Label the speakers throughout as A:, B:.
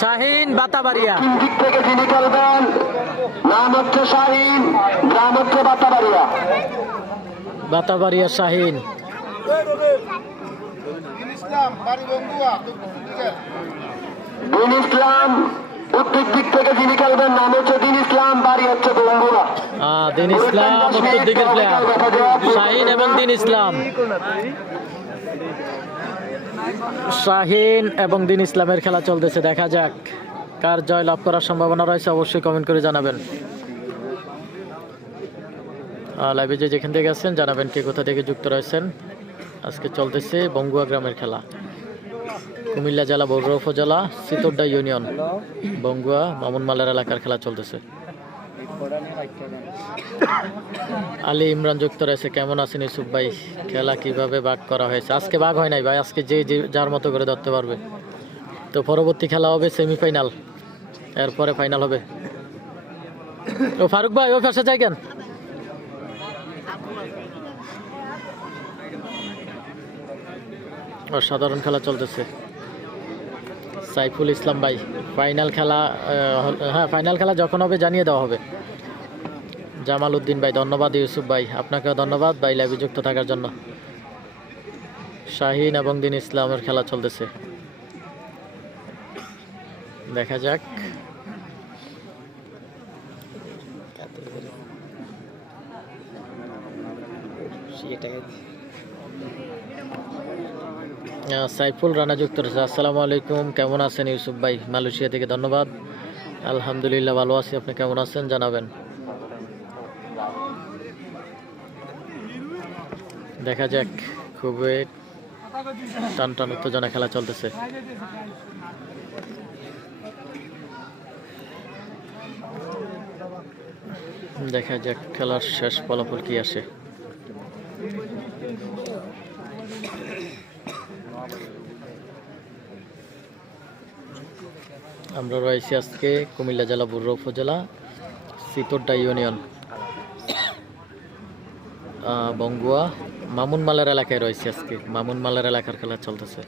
A: শাহিন বাতাবাড়িয়া।
B: দিক থেকে যিনি খেলবেন। নাম হচ্ছে শাহিন গ্রাম হচ্ছে বাতাবাড়িয়া।
A: বাতাবাড়িয়া শাহিন।
B: দিন ইসলাম উত্তর দিক থেকে যিনি খেলবেন নাম হচ্ছে দিন ইসলাম বাড়ি হচ্ছে বঙ্গুয়া
A: দিন ইসলাম উত্তর দিকের প্লেয়ার শাহিন এবং দিন ইসলাম। শাহিন এবং দিন ইসলামের খেলা চলতেছে, দেখা যাক। কার জয় লাভ করার সম্ভাবনা রয়েছে, অবশ্যই কমেন্ট করে জানাবেন। লাইভে যে যেখান থেকে আছেন, জানাবেন কে কোথা থেকে যুক্ত রয়েছেন। আজকে চলতেছে বঙ্গুয়া গ্রামের খেলা। কুমিল্লা জেলা বড়ুয়া উপজেলা, সিতোড্ডা ইউনিয়ন। বঙ্গুয়া মামুনমালার এলাকার খেলা চলতেছে। আলী ইমরান যুক্ত রয়েছে কেমন আছেন ইউসুফ ভাই? খেলা কীভাবে ভাগ করা হয়েছে? আজকে ভাগ হয় নাই ভাই, আজকে যে যে যার মতো করে ধরতে পারবে। তো পরবর্তী খেলা হবে সেমিফাইনাল এরপরে ফাইনাল হবে। ও ফারুক ভাই ওই পাশে যাই কেন অসাধারণ খেলা চলতেছে। সাইফুল ইসলাম ভাই ফাইনাল খেলা হ্যাঁ ফাইনাল খেলা যখন হবে জানিয়ে দেওয়া হবে। জামাল উদ্দিন ভাই, ধন্যবাদ ইউসুফ ভাই। আপনাকেও ধন্যবাদ। ভাই লাইভে যুক্ত থাকার জন্য। শাহিন এবং দিন ইসলামের খেলা চলতেছে। দেখা যাক। সাইফুল রানা যুক্ত রয়েছে। আসসালামু আলাইকুম। কেমন আছেন ইউসুফ ভাই? মালয়েশিয়া থেকে ধন্যবাদ। আলহামদুলিল্লাহ ভালো আছি। আপনি কেমন আছেন? জানাবেন। দেখা যাক, খুবই টান টান উত্তেজনা খেলা চলতেছে। দেখা যাক খেলার শেষ ফলাফল কি আসে। আমরা রয়েছি আজকে কুমিল্লা জেলা বুর্রা উপজেলা, সিতোড্ডা ইউনিয়ন বঙ্গুয়া। মামুন মালার এলাকায় রয়েছে আজকে। মামুন মালার এলাকার খেলা চলতেছে।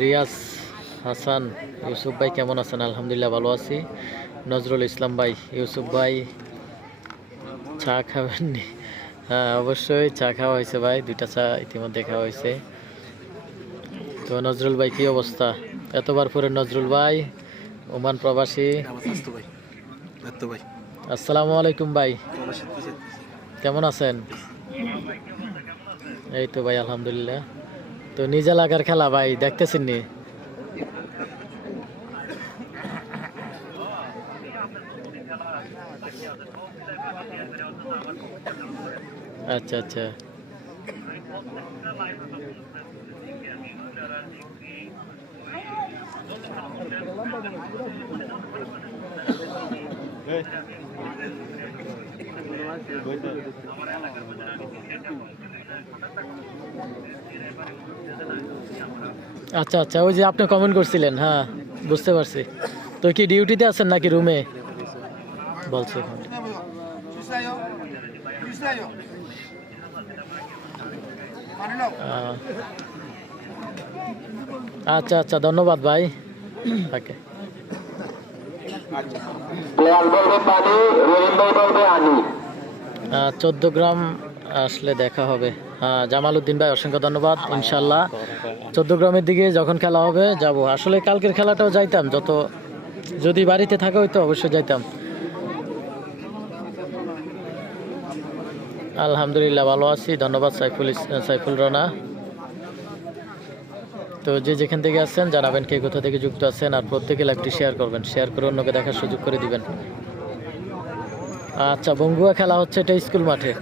A: রিয়াজ হাসান, ইউসুফ ভাই কেমন আছেন? আলহামদুলিল্লাহ ভালো আছি। নজরুল ইসলাম ভাই, ইউসুফ ভাই, চা খাবেননি? হ্যাঁ অবশ্যই চা খাওয়া হয়েছে ভাই, দুইটা চা ইতিমধ্যে খাওয়া হয়েছে। তো নজরুল ভাই, কি অবস্থা? এতবার পরে নজরুল ভাই, ওমান প্রবাসী। আসসালামু আলাইকুম ভাই। কেমন আছেন? এই তো ভাই, আলহামদুলিল্লাহ। তো নিজ এলাকার খেলা ভাই দেখতেছেন নি আচ্ছা আচ্ছা। আচ্ছা আচ্ছা ওই যে আপনি কমেন্ট করছিলেন হ্যাঁ বুঝতে পারছি। তো কি ডিউটিতে আছেন নাকি রুমে বলছে আচ্ছা আচ্ছা ধন্যবাদ ভাই
B: প্লেয়ার বলবে পানি রহিম ভাই বলবে আনি
A: চোদ্দ গ্রাম আসলে দেখা হবে। জামাল উদ্দিন ভাই, অসংখ্য ধন্যবাদ ইনশাল্লাহ চোদ্দ গ্রামের দিকে যখন খেলা হবে, যাব। আসলে কালকের খেলাটাও যাইতাম, যত যদি বাড়িতে থাকা হইতো অবশ্যই যাইতাম। আলহামদুলিল্লাহ, ভালো আছি। ধন্যবাদ, সাইফুল সাইফুল রানা। তো যে যেখান থেকে আসছেন, জানাবেন কে কোথা থেকে যুক্ত আছেন আর প্রত্যেকে লাইভটি শেয়ার করবেন। শেয়ার করে অন্যকে দেখার সুযোগ করে দিবেন। আচ্ছা বঙ্গুয়া খেলা হচ্ছে এটা স্কুল মাঠে।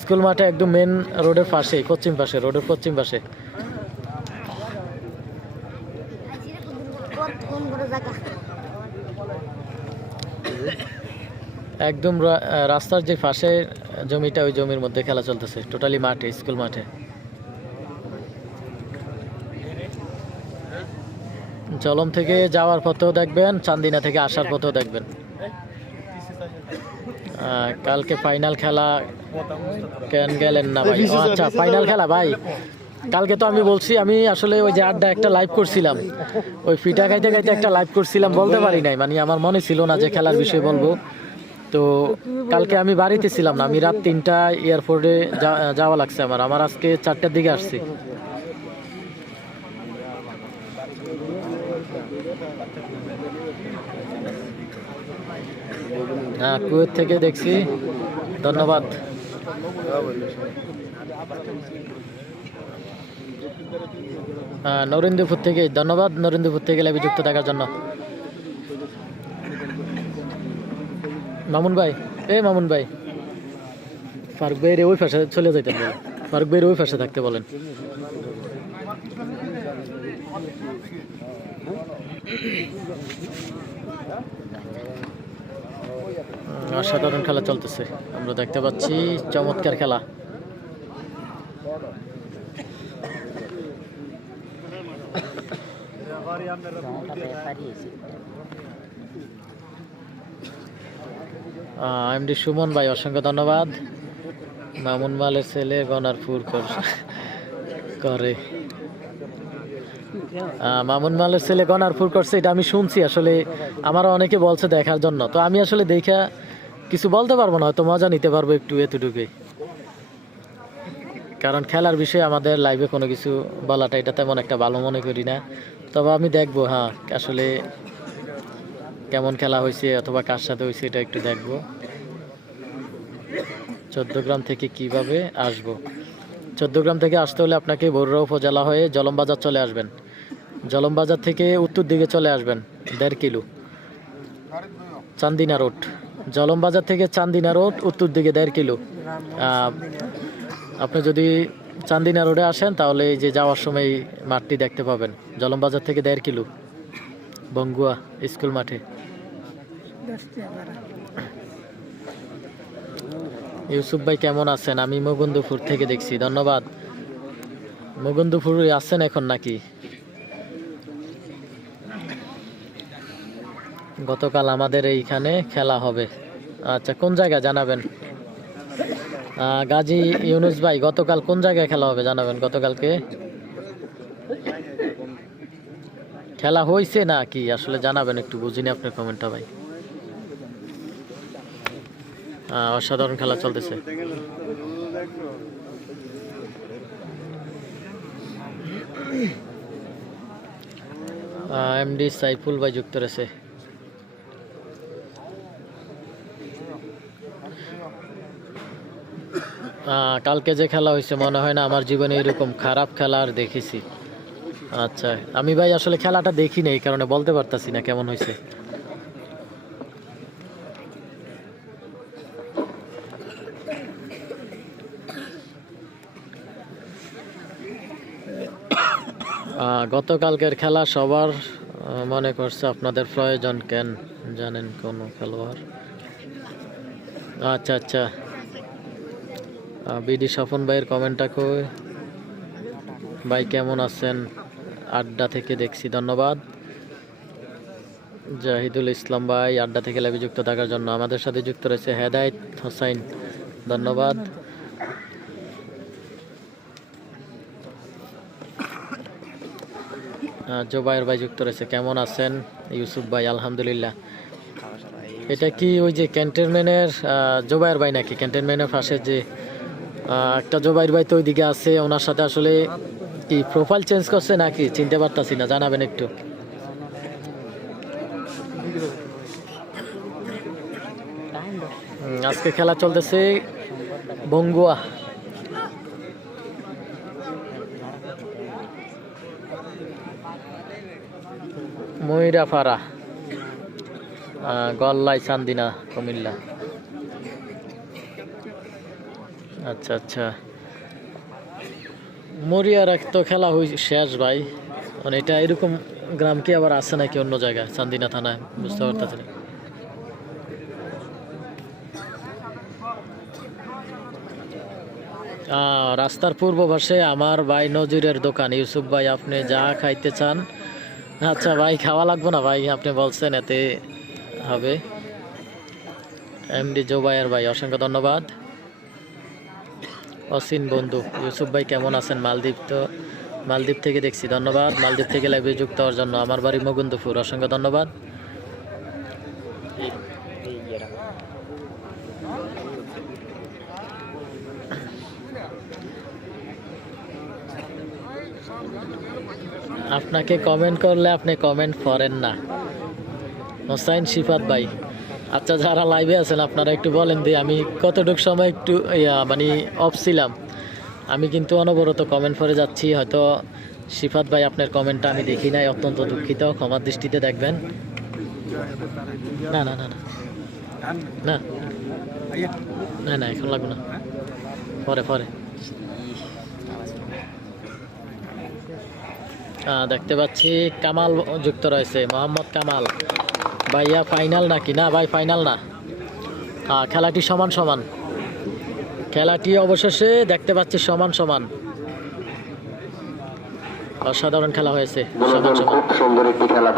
A: স্কুল মাঠে একদম মেন রোডের পাশে পশ্চিম পাশে রোডের পশ্চিম পাশে। একদম রাস্তার যে পাশে জমিটা, ওই জমির মধ্যে খেলা চলতেছে টোটালি মাঠে, স্কুল মাঠে। জলম থেকে যাওয়ার পথেও দেখবেন, চান্দিনা থেকে আসার পথেও দেখবেন। কালকে ফাইনাল খেলা কেন গেলেন না ভাই? আচ্ছা ফাইনাল খেলা ভাই। কালকে তো আমি বলছি, আমি আসলে ওই যে আড্ডা একটা লাইভ করছিলাম। ওই ফিটা খাইতে খাইতে একটা লাইভ করছিলাম, বলতে পারি নাই। মানে আমার মনে ছিল না যে খেলার বিষয়ে বলব। তো কালকে আমি বাড়িতে ছিলাম না, আমি রাত তিনটা এয়ারপোর্টে যাওয়া লাগছে আমার। আমার আজকে চারটার দিকে আসছি। হ্যাঁ কুয়েত থেকে দেখছি। ধন্যবাদ। হ্যাঁ নরেন্দ্রপুর থেকে, ধন্যবাদ নরেন্দ্রপুর থেকে লাইভে যুক্ত থাকার জন্য। মামুন ভাই, এ মামুন ভাই। ফারুক ভাইয়ের ওই পাশে চলে যাইতেন বলেন ফারুক ভাইয়ের ওই পাশে থাকতে বলেন। অসাধারণ খেলা চলতেছে। আমরা দেখতে পাচ্ছি চমৎকার খেলা। এমডি সুমন ভাই, অসংখ্য ধন্যবাদ। মামুন মালের ছেলে গনারপুর কর- করে। মামুন মালের ছেলে গনারপুর করছে, এটা আমি শুনছি। আসলে আমারও অনেকে বলছে দেখার জন্য। তো আমি আসলে দেখা কিছু বলতে পারব না, হয়তো মজা নিতে পারব একটু এতটুকুই। কারণ খেলার বিষয়ে আমাদের লাইভে কোনো কিছু বলাটা এটা তেমন একটা ভালো মনে করি না। তবে আমি দেখব হ্যাঁ আসলে কেমন খেলা হয়েছে অথবা কার সাথে হয়েছে এটা একটু দেখব। চোদ্দগ্রাম থেকে কীভাবে আসব? চোদ্দগ্রাম থেকে আসতে হলে আপনাকে বরুড়া উপজেলা হয়ে জলমবাজার চলে আসবেন। জলমবাজার থেকে উত্তর দিকে চলে আসবেন, দেড় কিলো। চান্দিনা রোড। জলমবাজার থেকে চান্দিনা রোড উত্তর দিকে দেড় কিলো। আপনি যদি চান্দিনা রোডে আসেন, তাহলে এই যে যাওয়ার সময় মাঠটি দেখতে পাবেন। জলমবাজার থেকে দেড় কিলো। বঙ্গুয়া স্কুল মাঠে। ইউসুফ ভাই কেমন আছেন? আমি মুকুন্দপুর থেকে দেখছি। ধন্যবাদ। মুকুন্দপুর আছেন এখন নাকি? গতকাল আমাদের এইখানে খেলা হবে। আচ্ছা কোন জায়গায় জানাবেন? গাজী ইউনুস ভাই, গতকাল কোন জায়গায় খেলা হবে জানাবেন গতকালকে? খেলা হয়েছে না কি আসলে জানাবেন একটু বুঝিনি আপনার কমেন্টটা ভাই। অসাধারণ খেলা চলতেছে। এমডি সাইফুল ভাই যুক্ত রয়েছে। কালকে যে খেলা হয়েছে, মনে হয় না আমার জীবনে এরকম খারাপ খেলা আর দেখেছি। আচ্ছা আমি ভাই আসলে খেলাটা দেখি না এই কারণে বলতে পারতাছি না কেমন হয়েছে। গতকালকের খেলা সবার মনে করছে আপনাদের প্রয়োজন কেন, জানেন কোন খেলোয়াড়? আচ্ছা আচ্ছা। বিডি স্বপন ভাইয়ের কমেন্টটা কই? ভাই, কেমন আছেন? আড্ডা থেকে দেখছি, ধন্যবাদ। জাহিদুল ইসলাম ভাই, আড্ডা থেকে লাইভে যুক্ত থাকার জন্য আমাদের সাথে যুক্ত রয়েছে হেদায়েত হোসাইন। ধন্যবাদ। জোবায়ের ভাই যুক্ত রয়েছে, কেমন আছেন? ইউসুফ ভাই, আলহামদুলিল্লাহ। এটা কি ওই যে ক্যান্টনমেন্টের জোবায়ের ভাই নাকি? ক্যান্টনমেন্টের পাশে যে একটা জোবাইর ভাই তো ওইদিকে আছে ওনার সাথে আসলে কি প্রোফাইল চেঞ্জ করছে নাকি? চিনতে পারতাছি না জানাবেন একটু। আজকে খেলা চলতেছে বঙ্গুয়া। আহ, গল্লাই চান্দিনা কুমিল্লা। আচ্ছা আচ্ছা। মরিয়ার এক তো খেলা হই শেষ ভাই। মানে এটা এরকম গ্রাম কি আবার আছে নাকি অন্য জায়গায় চান্দিনা থানায়, বুঝতে পারতেছি রাস্তার পূর্ব পাশে আমার ভাই নজিরের দোকান। ইউসুফ ভাই, আপনি যা খাইতে চান। আচ্ছা ভাই, খাওয়া লাগবে না ভাই? আপনি বলছেন এতে হবে। এমডি জোবাইয়ের ভাই, অসংখ্য ধন্যবাদ। অসিন বন্ধু। ইউসুফ ভাই, কেমন আছেন? মালদ্বীপ তো মালদ্বীপ থেকে দেখছি, ধন্যবাদ। মালদ্বীপ থেকে লাইভে যুক্ত হওয়ার জন্য আমার বাড়ি মুকুন্দপুর। অসংখ্য ধন্যবাদ। আপনাকে কমেন্ট করলে আপনি কমেন্ট করেন না। হোসাইন শিফাত ভাই আচ্ছা যারা লাইভে আছেন আপনারা একটু বলেন দিয়ে আমি কতটুকু সময় একটু ইয়া, মানে অফ ছিলাম। আমি কিন্তু অনবরত কমেন্ট করে যাচ্ছি হয়তো শিফাত ভাই আপনার কমেন্টটা আমি দেখি নাই অত্যন্ত দুঃখিত ক্ষমার দৃষ্টিতে দেখবেন। না না না না। না না এখন লাগবে না। পরে পরে। দেখতে পাচ্ছি কামাল যুক্ত রয়েছে মোহাম্মদ কামাল। ভাইয়া ফাইনাল নাকি? না ভাই ফাইনাল না। খেলাটি সমান সমান। খেলাটি অবশেষে দেখতে পাচ্ছি সমান সমান। অসাধারণ খেলা হয়েছে। সমান সমান।
B: সুন্দর একটি খেলা।